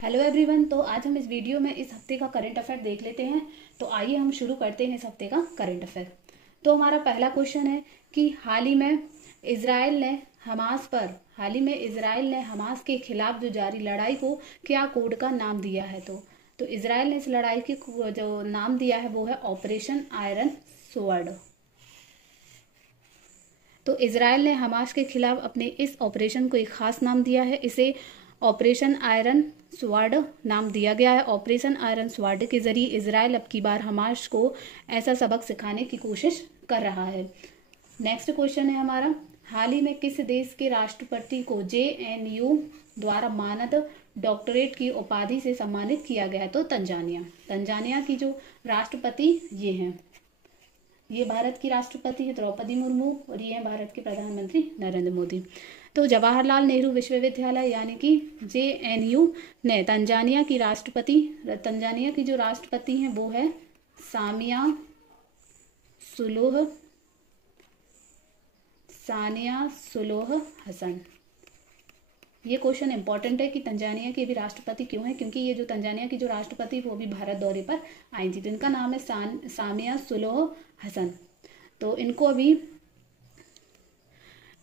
Hello everyone. तो आज हम इस वीडियो में इस हफ्ते का करंट अफेयर देख लेते हैं। तो आइए हम शुरू करते हैं इस हफ्ते का करंट अफेयर। तो हमारा पहला क्वेश्चन है कि हाल ही में इजराइल ने हमास के खिलाफ जो जारी लड़ाई को क्या कोड का नाम दिया है। तो इजराइल ने इस लड़ाई के जो नाम दिया है वो है ऑपरेशन आयरन स्वॉर्ड। तो इजराइल ने हमास के खिलाफ अपने इस ऑपरेशन को एक खास नाम दिया है। इसे ऑपरेशन आयरन स्वॉर्ड नाम दिया गया है। ऑपरेशन आयरन स्वॉर्ड के जरिए इजराइल अब की बार हमास को ऐसा सबक सिखाने की कोशिश कर रहा है। नेक्स्ट क्वेश्चन है हमारा, हाल ही में किस देश के राष्ट्रपति को JNU द्वारा मानद डॉक्टरेट की उपाधि से सम्मानित किया गया है। तो तंजानिया की जो राष्ट्रपति ये हैं, ये भारत की राष्ट्रपति है द्रौपदी मुर्मू और ये है भारत के प्रधानमंत्री नरेंद्र मोदी। तो जवाहरलाल नेहरू विश्वविद्यालय यानी कि JNU ने तंजानिया की जो राष्ट्रपति हैं वो है सानिया सुलूह हसन। ये क्वेश्चन इंपॉर्टेंट है कि तंजानिया के भी राष्ट्रपति क्यों है, क्योंकि ये जो तंजानिया की जो राष्ट्रपति वो भी भारत दौरे पर आई थी। तो इनका नाम है सामिया सुलूह हसन। तो इनको अभी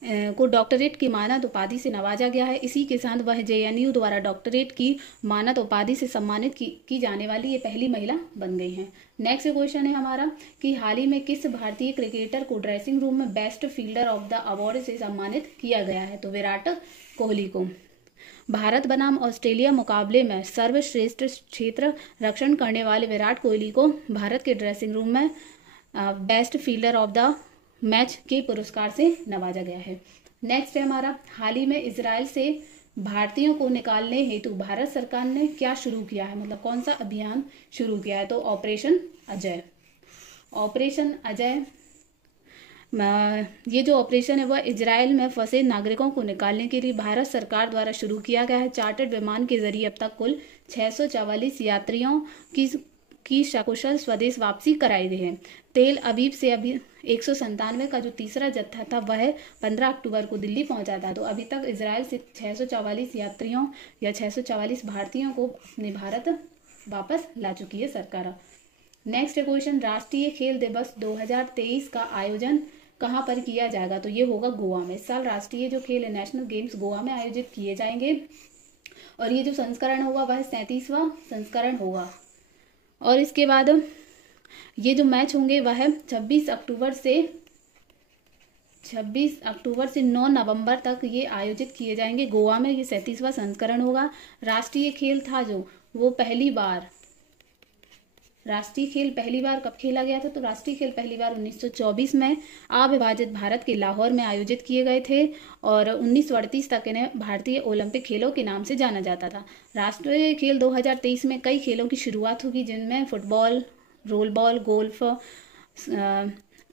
को डॉक्टरेट की मानद उपाधि से नवाजा गया है। इसी के साथ वह JNU द्वारा डॉक्टरेट की मानद उपाधि से सम्मानित की जाने वाली ये पहली महिला बन गई हैं। नेक्स्ट क्वेश्चन है हमारा कि हाल ही में किस भारतीय क्रिकेटर को ड्रेसिंग रूम में best fielder of the award से सम्मानित किया गया है। तो विराट कोहली को। भारत बनाम ऑस्ट्रेलिया मुकाबले में सर्वश्रेष्ठ क्षेत्र रक्षण करने वाले विराट कोहली को भारत के ड्रेसिंग रूम में best fielder of the match के पुरस्कार से नवाजा गया है। नेक्स्ट है हमारा, हाल ही में इजराइल से भारतीयों को निकालने हेतु भारत सरकार ने क्या शुरू किया है, मतलब कौन सा अभियान शुरू किया है। तो ऑपरेशन अजय ये जो ऑपरेशन है वह इजराइल में फंसे नागरिकों को निकालने के लिए भारत सरकार द्वारा शुरू किया गया है। चार्टर्ड विमान के जरिए अब तक कुल 644 यात्रियों की सकुशल स्वदेश वापसी कराई गई है। तेल अवीव से अभी 197 का जो तीसरा जत्था था वह 15 अक्टूबर को दिल्ली पहुंचा था। तो अभी तक इजराइल से 644 यात्रियों या 644 भारतीयों को अपने भारत वापस ला चुकी है सरकार। नेक्स्ट क्वेश्चन, राष्ट्रीय खेल दिवस 2023 का आयोजन कहाँ पर किया जाएगा। तो ये होगा गोवा में। इस साल राष्ट्रीय जो खेल है नेशनल गेम्स गोवा में आयोजित किए जाएंगे और ये जो संस्करण होगा वह 37वां संस्करण होगा। और इसके बाद ये जो मैच होंगे वह 26 अक्टूबर से 9 नवंबर तक ये आयोजित किए जाएंगे गोवा में। ये 37वां संस्करण होगा। राष्ट्रीय खेल था जो वो राष्ट्रीय खेल पहली बार कब खेला गया था। तो राष्ट्रीय खेल पहली बार 1924 में अविभाजित भारत के लाहौर में आयोजित किए गए थे और 1938 तक इन्हें भारतीय ओलंपिक खेलों के नाम से जाना जाता था। राष्ट्रीय खेल 2023 में कई खेलों की शुरुआत होगी जिनमें फुटबॉल, रोल बॉल, गोल्फ,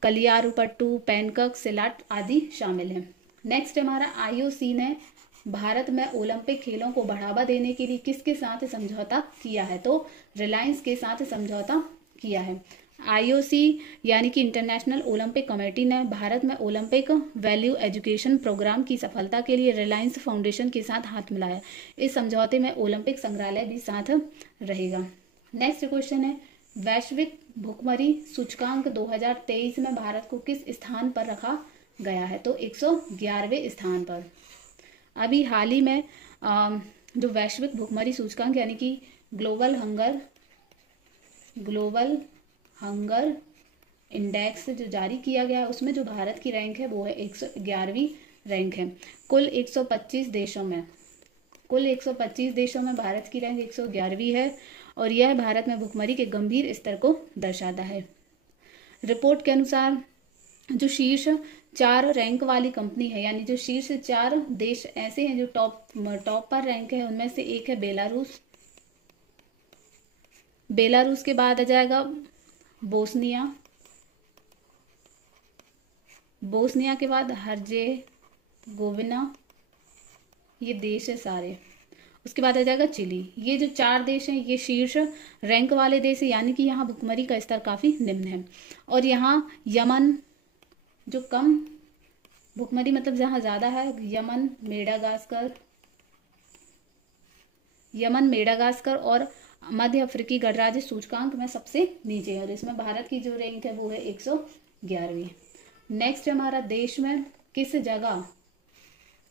कलियारुपट्टू, पेनकक, सिलाट आदि शामिल हैं। नेक्स्ट हमारा, IOC ने भारत में ओलंपिक खेलों को बढ़ावा देने के लिए किसके साथ समझौता किया है। तो रिलायंस के साथ समझौता किया है। IOC यानी कि इंटरनेशनल ओलंपिक कमेटी ने भारत में ओलंपिक वैल्यू एजुकेशन प्रोग्राम की सफलता के लिए रिलायंस फाउंडेशन के साथ हाथ मिलाया। इस समझौते में ओलंपिक संग्रहालय भी साथ रहेगा। नेक्स्ट क्वेश्चन है, वैश्विक भुखमरी सूचकांक 2023 में भारत को किस स्थान पर रखा गया है। तो 111वें स्थान पर। अभी हाल ही में जो वैश्विक भुखमरी सूचकांक यानी कि ग्लोबल हंगर इंडेक्स जो जारी किया गया है उसमें जो भारत की रैंक है वो है 111वीं रैंक है। कुल 125 देशों में भारत की रैंक 111वीं है और यह भारत में भुखमरी के गंभीर स्तर को दर्शाता है। रिपोर्ट के अनुसार जो शीर्ष 4 रैंक वाली कंपनी है यानी जो शीर्ष 4 देश ऐसे हैं जो टॉप पर रैंक है, उनमें से एक है बेलारूस के बाद आ जाएगा बोस्निया के बाद हर्जेगोविना, ये देश है सारे। उसके बाद आ जाएगा चिली। ये जो 4 देश हैं ये शीर्ष रैंक वाले देश है यानी कि यहाँ भुखमरी का स्तर काफी निम्न है। और यहाँ यमन जो कम भुखमरी मतलब जहाँ ज्यादा है, यमन, मेडागास्कर, यमन, मेडागास्कर और मध्य अफ्रीकी गणराज्य सूचकांक में सबसे नीचे है और इसमें भारत की जो रैंक है वो है 111वीं। नेक्स्ट हमारा देश में किस जगह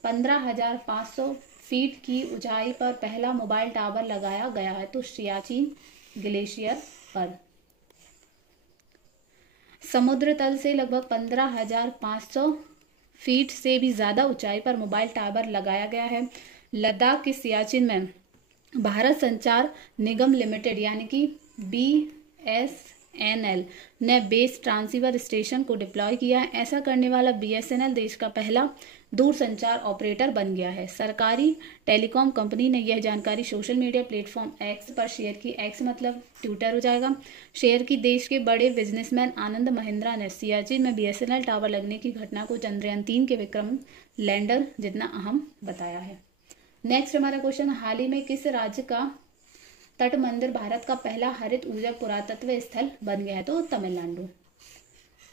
15,500 फीट की ऊंचाई पर पहला मोबाइल टावर लगाया गया है? तो सियाचिन ग्लेशियर पर। समुद्र तल से लगभग 15,500 फीट से भी ज्यादा ऊंचाई पर मोबाइल टावर लगाया गया है। लद्दाख के सियाचिन में भारत संचार निगम लिमिटेड यानी कि BSNL ने बेस ट्रांसीवर स्टेशन को डिप्लॉय किया है। ऐसा करने वाला BSNL देश का पहला दूरसंचार ऑपरेटर बन गया है। सरकारी टेलीकॉम कंपनी ने यह जानकारी सोशल मीडिया प्लेटफॉर्म एक्स पर शेयर की। एक्स मतलब ट्विटर हो जाएगा। शेयर की। देश के बड़े बिजनेसमैन आनंद महिंद्रा ने सियाचिन में BSNL टावर लगने की घटना को चंद्रयान 3 के विक्रम लैंडर जितना अहम बताया है। नेक्स्ट हमारा क्वेश्चन, हाल ही में किस राज्य का तट मंदिर भारत का पहला हरित ऊर्जा पुरातत्व स्थल बन गया है? तो तमिलनाडु।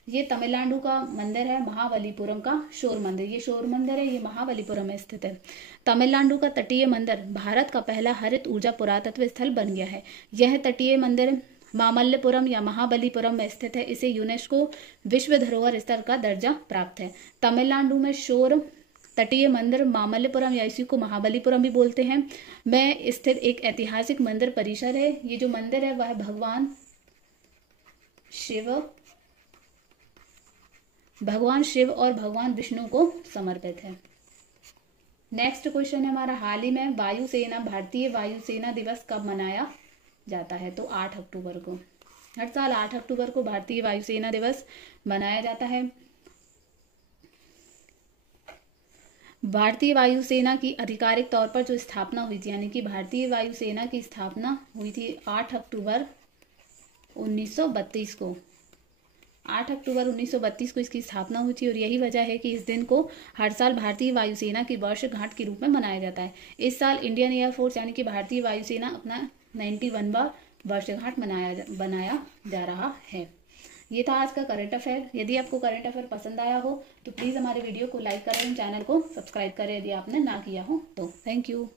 ये तमिलनाडु का मंदिर है, महाबलीपुरम का शोर मंदिर। ये शोर मंदिर है, ये महाबलीपुरम में स्थित है। तमिलनाडु का तटीय मंदिर भारत का पहला हरित ऊर्जा पुरातत्व स्थल बन गया है। यह तटीय मंदिर मामल्लपुरम या महाबलीपुरम में स्थित है। इसे यूनेस्को विश्व धरोहर स्थल का दर्जा प्राप्त है। तमिलनाडु में शोर तटीय मंदिर मामल्लपुरम या इसी को महाबलीपुरम भी बोलते हैं में स्थित एक ऐतिहासिक मंदिर परिसर है। ये जो मंदिर है वह भगवान शिव और भगवान विष्णु को समर्पित है। नेक्स्ट क्वेश्चन है हमारा, हाल ही में वायुसेना भारतीय वायुसेना दिवस कब मनाया जाता है? तो 8 अक्टूबर को। हर साल 8 अक्टूबर को भारतीय वायुसेना दिवस मनाया जाता है। भारतीय वायुसेना की आधिकारिक तौर पर जो स्थापना हुई थी यानी कि भारतीय वायुसेना की स्थापना हुई थी 8 अक्टूबर 1932 को। 8 अक्टूबर 1932 को इसकी स्थापना हुई थी और यही वजह है कि इस दिन को हर साल भारतीय वायुसेना की वर्षगांठ के रूप में मनाया जाता है। इस साल इंडियन एयरफोर्स यानी कि भारतीय वायुसेना अपना 91वां वर्षगांठ बनाया जा रहा है। ये था आज का करंट अफेयर। यदि आपको करंट अफेयर पसंद आया हो तो प्लीज़ हमारे वीडियो को लाइक करें, चैनल को सब्सक्राइब करें यदि आपने ना किया हो तो। Thank you.